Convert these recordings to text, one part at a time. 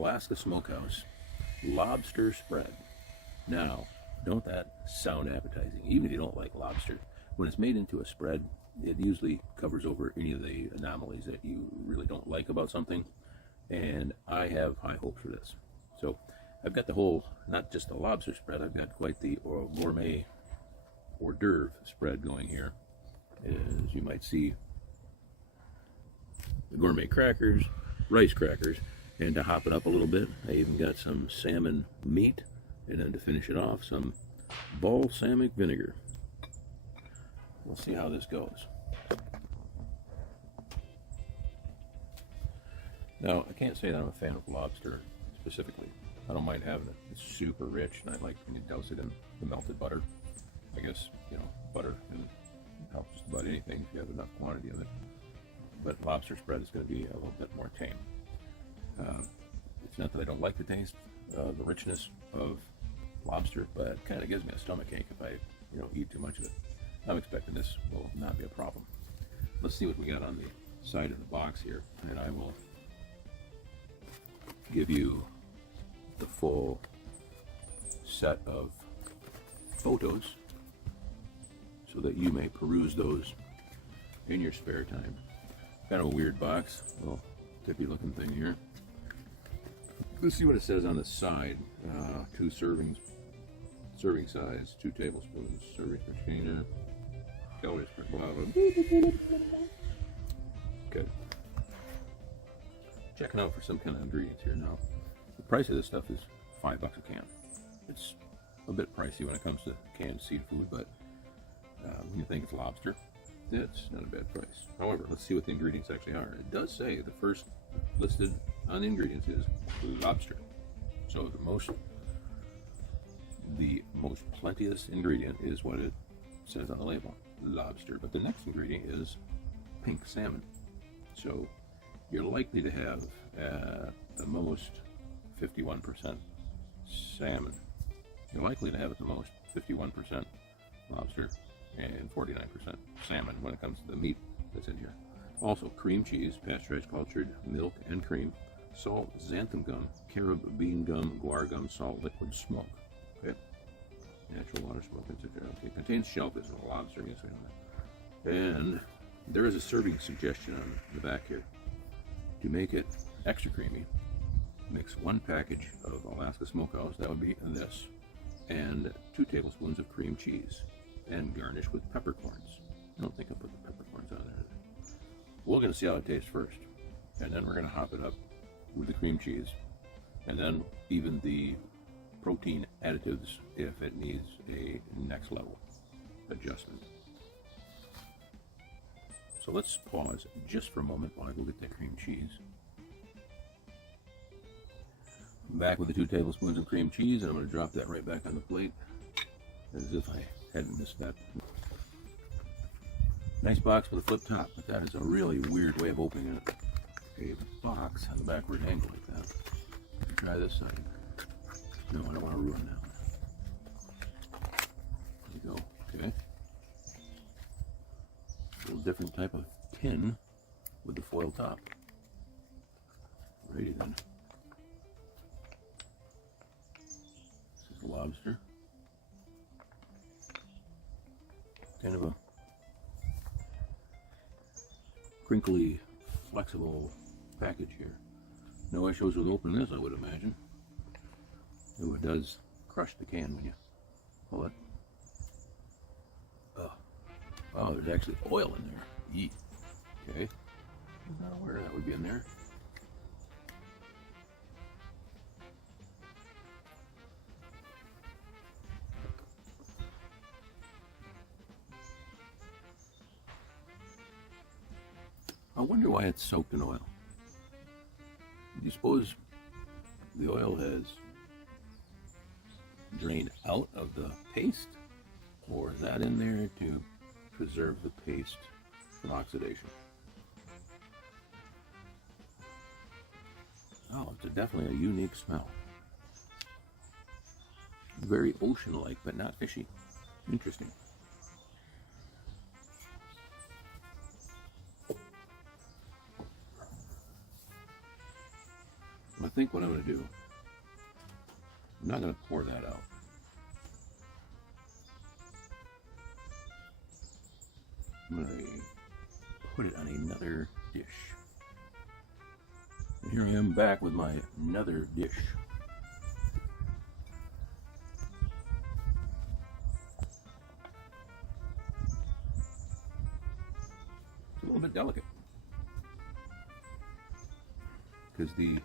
Alaska Smokehouse lobster spread. Now, don't that sound appetizing? Even if you don't like lobster, when it's made into a spread, it usually covers over any of the anomalies that you really don't like about something. And I have high hopes for this. So I've got the whole, not just the lobster spread, I've got quite the gourmet hors d'oeuvre spread going here. As you might see, the gourmet crackers, rice crackers, and to hop it up a little bit, I even got some salmon meat, and then to finish it off, some balsamic vinegar. We'll see how this goes. Now, I can't say that I'm a fan of lobster specifically. I don't mind having it. It's super rich, and I like when you douse it in the melted butter. I guess, you know, butter can help just about anything if you have enough quantity of it. But lobster spread is going to be a little bit more tame. It's not that I don't like the taste, the richness of lobster, but it kind of gives me a stomachache if I, eat too much of it. I'm expecting this will not be a problem. Let's see what we got on the side of the box here, and I will give you the full set of photos so that you may peruse those in your spare time. Kind of a weird box, little tippy looking thing here. Let's see what it says on the side. 2 servings, serving size, 2 tablespoons, serving machine, calories per bottle. Good. Checking out for some kind of ingredients here now. The price of this stuff is $5 a can. It's a bit pricey when it comes to canned seafood, but when you think it's lobster, it's not a bad price. However, let's see what the ingredients actually are. It does say the first listed on the ingredients is lobster. So the most plenteous ingredient is what it says on the label, lobster. But the next ingredient is pink salmon. So you're likely to have at the most 51% salmon. You're likely to have at the most 51% lobster and 49% salmon when it comes to the meat that's in here. Also cream cheese, pasteurized cultured milk and cream, salt, xanthan gum, carob bean gum, guar gum, salt, liquid, smoke. Okay, natural water, smoke, etc. Okay, contains shellfish and lobster. Yes, we know that. And there is a serving suggestion on the back here. To make it extra creamy, mix 1 package of Alaska Smokehouse, that would be this, and 2 tablespoons of cream cheese, and garnish with peppercorns. I don't think I put the peppercorns on there. We're going to see how it tastes first, and then we're going to hop it up with the cream cheese, and then even the protein additives if it needs a next level adjustment. So let's pause just for a moment while I go get that cream cheese. I'm back with the 2 tablespoons of cream cheese, and I'm going to drop that right back on the plate as if I hadn't missed that. Nice box with a flip top, but that is a really weird way of opening it. A box on the backward angle like that. Try this side. No, I don't want to ruin that one. There you go. Okay. A little different type of tin with the foil top. Ready then. This is lobster. Kind of a crinkly, flexible package here. No issues with opening this, I would imagine. Though it does crush the can when you pull it. Oh, there's actually oil in there. Yeet. Okay. I was not aware that would be in there. I wonder why it's soaked in oil. Do you suppose the oil has drained out of the paste? Or is that in there to preserve the paste from oxidation? Oh, it's definitely a unique smell. Very ocean-like, but not fishy. Interesting. think what I'm going to do, I'm not going to pour that out. I'm going to put it on another dish. And here I am back with my another dish. It's a little bit delicate because the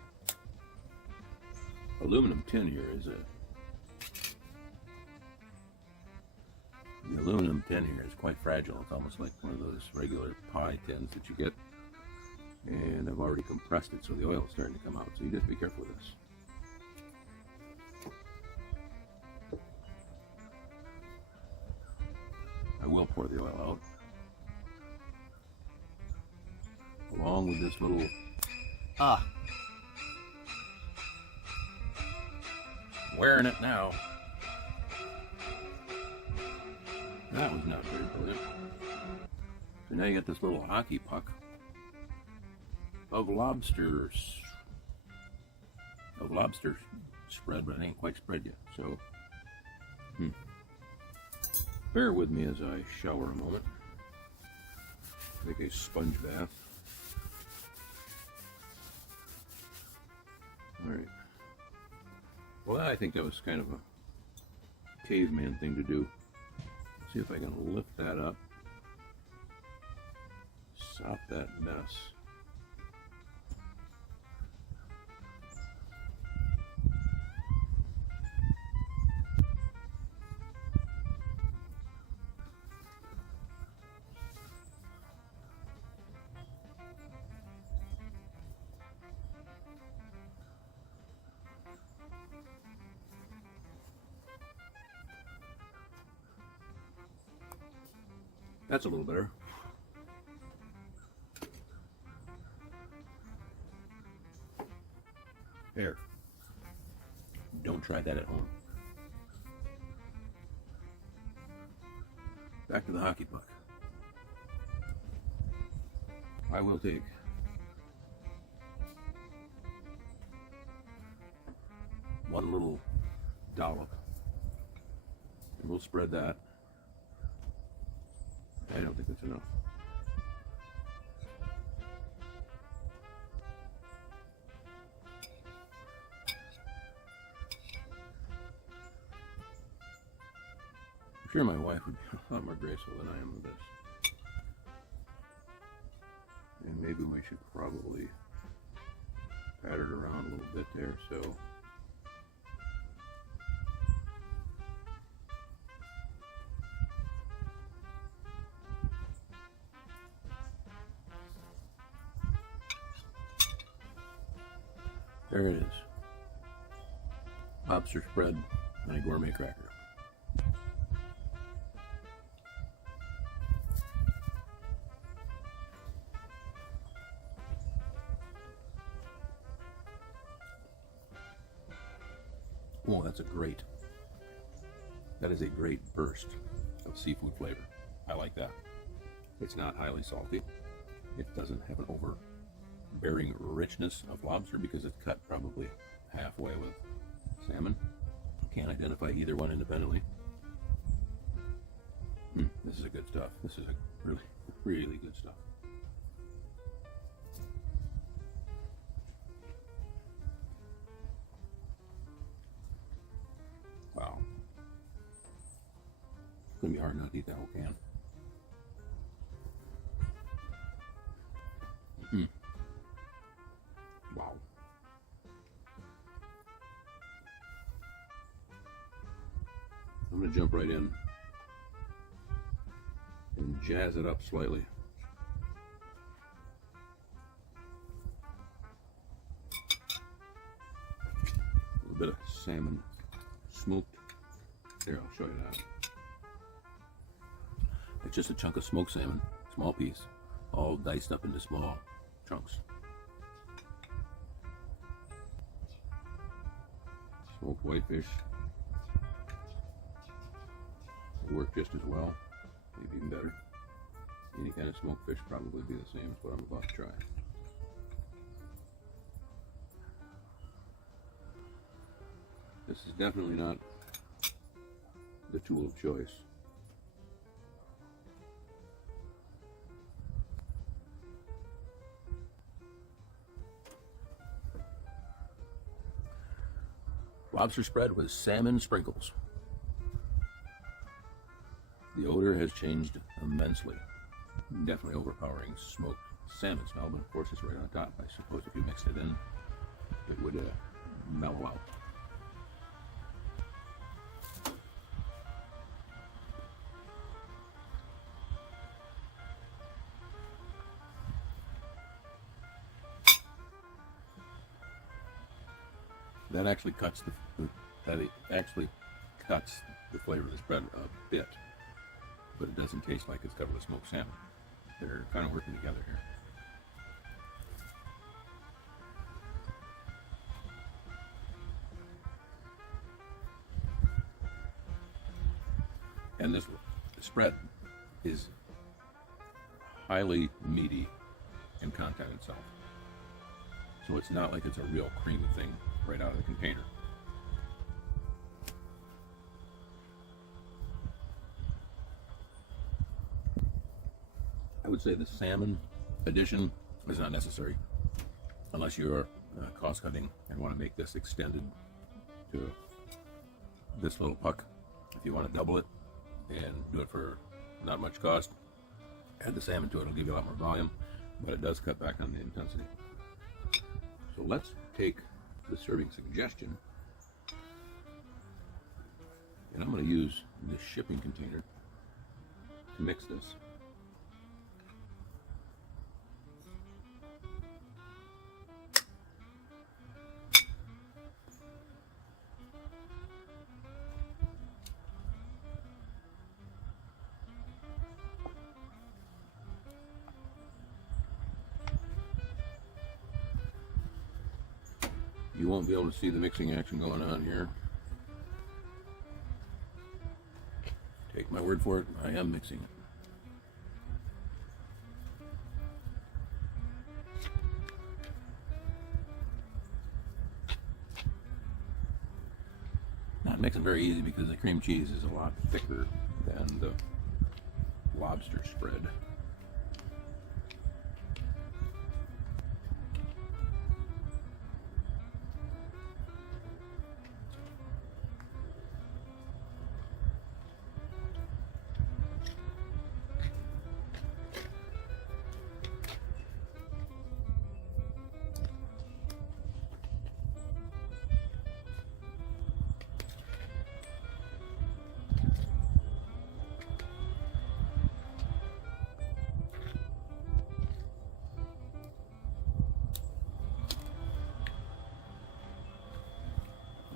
aluminum tin here is quite fragile. It's almost like one of those regular pie tins that you get, and I've already compressed it so the oil is starting to come out, so you just be careful with this. I will pour the oil out along with this little wearing it now. That was not very brilliant. So now you got this little hockey puck of lobster spread, but it ain't quite spread yet. So bear with me as I shower a moment. Take a sponge bath. All right. Well, I think that was kind of a caveman thing to do. See if I can lift that up, sop that mess. That's a little better. There. Don't try that at home. Back to the hockey puck. I will take one little dollop and we'll spread that. I don't think that's enough. I'm sure my wife would be a lot more graceful than I am with this. And maybe we should probably pat it around a little bit there, so. There it is. Lobster spread and a gourmet cracker. Oh, that is a great burst of seafood flavor. I like that. It's not highly salty. It doesn't have an overbearing richness of lobster because it's cut probably halfway with salmon. Can't identify either one independently. This is a good stuff. This is a really, really good stuff. Wow. It's going to be hard not to eat that whole can. Wow. I'm going to jump right in and jazz it up slightly. A little bit of salmon smoked. There, I'll show you that. It's just a chunk of smoked salmon, small piece, all diced up into small chunks. Smoked whitefish will work just as well, maybe even better. Any kind of smoked fish probably be the same as what I'm about to try. This is definitely not the tool of choice. Lobster spread with salmon sprinkles. The odor has changed immensely. Definitely overpowering smoked salmon smell, but of course it's right on top. I suppose if you mixed it in, it would mellow out. That actually cuts the flavor of this bread a bit, but it doesn't taste like it's covered with smoked salmon. They're kind of working together here. And this spread is highly meaty in content itself. So it's not like it's a real creamy thing right out of the container. I would say the salmon addition is not necessary unless you're cost cutting and want to make this extended to this little puck. If you want to double it and do it for not much cost, add the salmon to it. It'll give you a lot more volume, but it does cut back on the intensity. So let's take the serving suggestion, and I'm going to use this shipping container to mix this. You won't be able to see the mixing action going on here. Take my word for it, I am mixing it. Not mixing very easy because the cream cheese is a lot thicker than the lobster spread.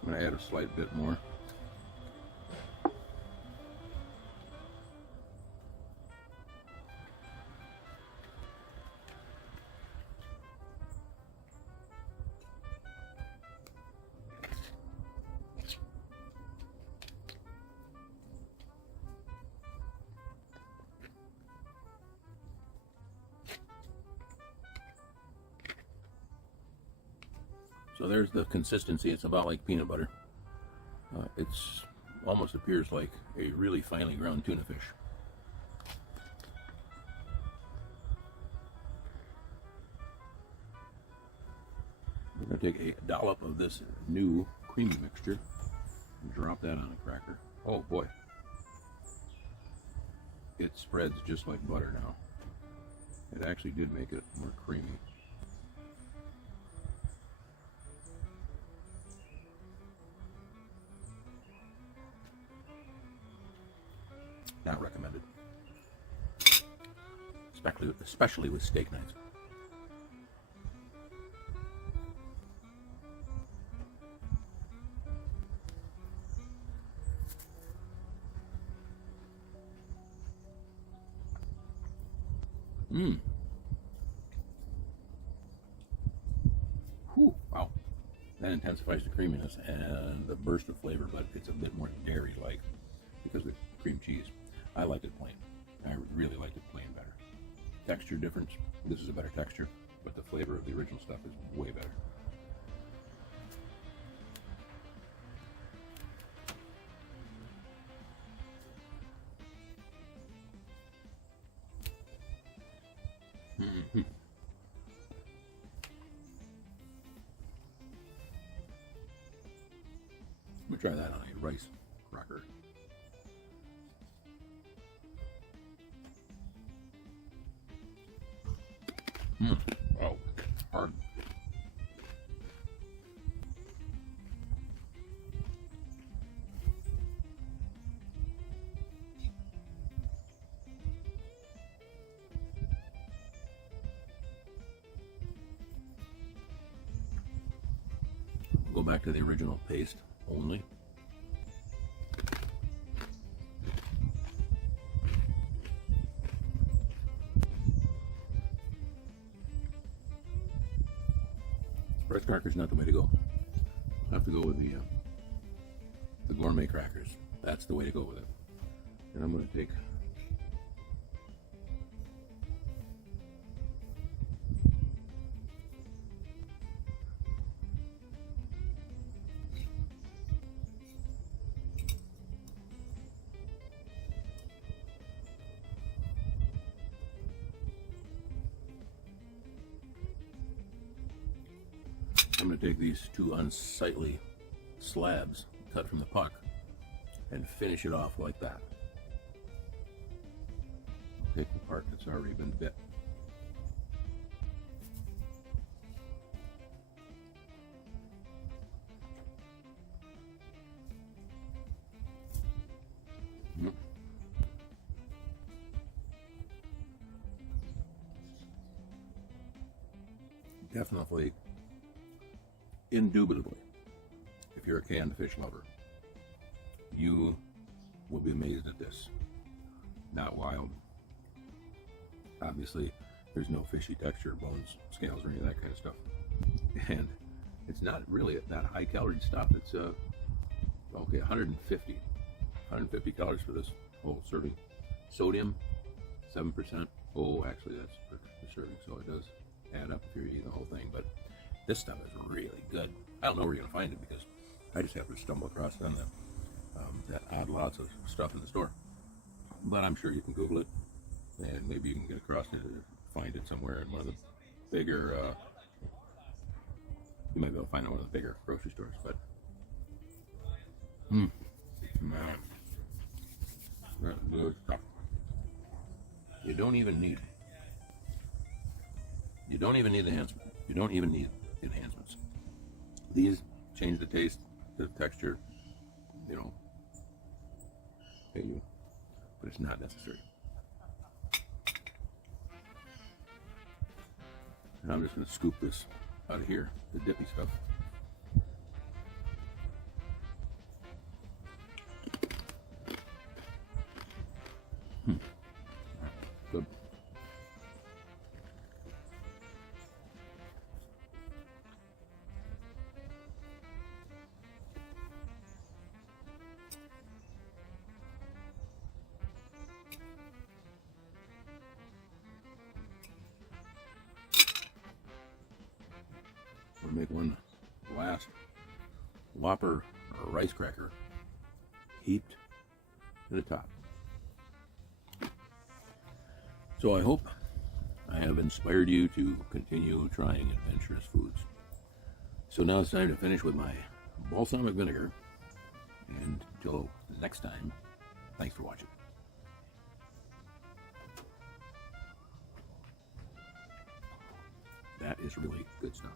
I'm going to add a slight bit more. So there's the consistency. It's about like peanut butter. It's almost appears like a really finely ground tuna fish. We're going to take a dollop of this new creamy mixture and drop that on a cracker. Oh boy. It spreads just like butter now. It actually did make it more creamy. Not recommended. Especially with steak knives. Whew, wow. That intensifies the creaminess and the burst of flavor, but it's a bit more dairy-like because of the cream cheese. I like it plain. I really like it plain better. Texture difference. This is a better texture, but the flavor of the original stuff is way better. try that on a rice cracker. Oh, hard. Go back to the original paste only. Rice crackers not the way to go. I have to go with the gourmet crackers. That's the way to go with it. And I'm going to take these two unsightly slabs cut from the puck and finish it off like that. Take the part that's already been bit. Definitely, indubitably, if you're a canned fish lover, you will be amazed at this. Not wild. Obviously, there's no fishy texture, bones, scales, or any of that kind of stuff. And it's not really that high calorie stuff. It's okay, 150 calories for this whole serving. Sodium, 7%. Oh, actually, that's per serving, so it does add up if you're eating the whole thing. But this stuff is really good. I don't know where you're gonna find it because I just happened to stumble across it on that odd lots of stuff in the store. But I'm sure you can Google it, and maybe you can get across it or find it somewhere in one of the bigger. You might be able to find it in one of the bigger grocery stores. But man, that's good stuff. You don't even need enhancement. You don't even need enhancements. These change the taste, the texture, pay you, but it's not necessary. And I'm just going to scoop this out of here, the dippy stuff. Good. We'll make one last Whopper or rice cracker heaped to the top. So I hope I have inspired you to continue trying adventurous foods. So now it's time to finish with my balsamic vinegar. And until next time, thanks for watching. That is really good stuff.